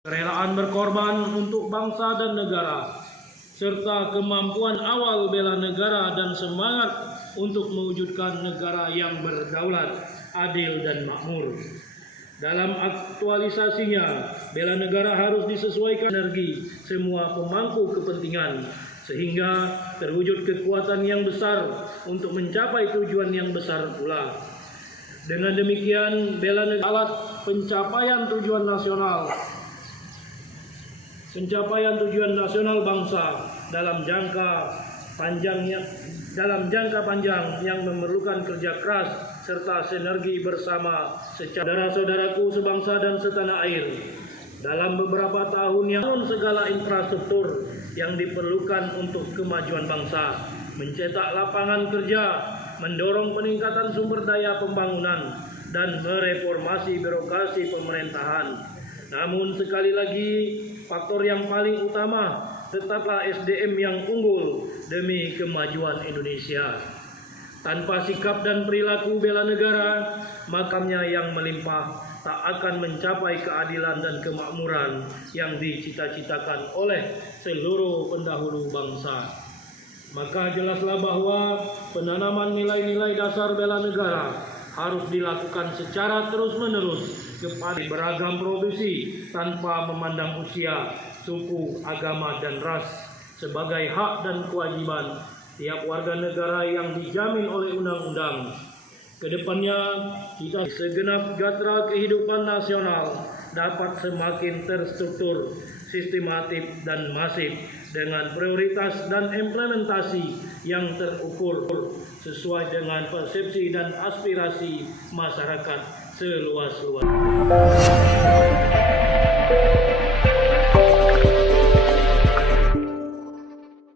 kerelaan berkorban untuk bangsa dan negara, serta kemampuan awal bela negara dan semangat untuk mewujudkan negara yang berdaulat, adil dan makmur. Dalam aktualisasinya, bela negara harus disesuaikan energi semua pemangku kepentingan, sehingga terwujud kekuatan yang besar untuk mencapai tujuan yang besar pula. Dengan demikian, bela negara alat pencapaian tujuan nasional bangsa dalam jangka panjang yang memerlukan kerja keras serta sinergi bersama saudara-saudaraku sebangsa dan setanah air. Dalam beberapa tahun yang lalu, segala infrastruktur yang diperlukan untuk kemajuan bangsa, mencetak lapangan kerja, mendorong peningkatan sumber daya pembangunan, dan mereformasi birokrasi pemerintahan. Namun sekali lagi, faktor yang paling utama tetaplah SDM yang unggul demi kemajuan Indonesia. Tanpa sikap dan perilaku bela negara, makamnya yang melimpah tak akan mencapai keadilan dan kemakmuran yang dicita-citakan oleh seluruh pendahulu bangsa. Maka jelaslah bahwa penanaman nilai-nilai dasar bela negara harus dilakukan secara terus-menerus kepada beragam profesi tanpa memandang usia, suku, agama, dan ras sebagai hak dan kewajiban tiap warga negara yang dijamin oleh undang-undang. Kedepannya, kita segenap gatra kehidupan nasional dapat semakin terstruktur, sistematis dan masif dengan prioritas dan implementasi yang terukur sesuai dengan persepsi dan aspirasi masyarakat seluas-luasnya.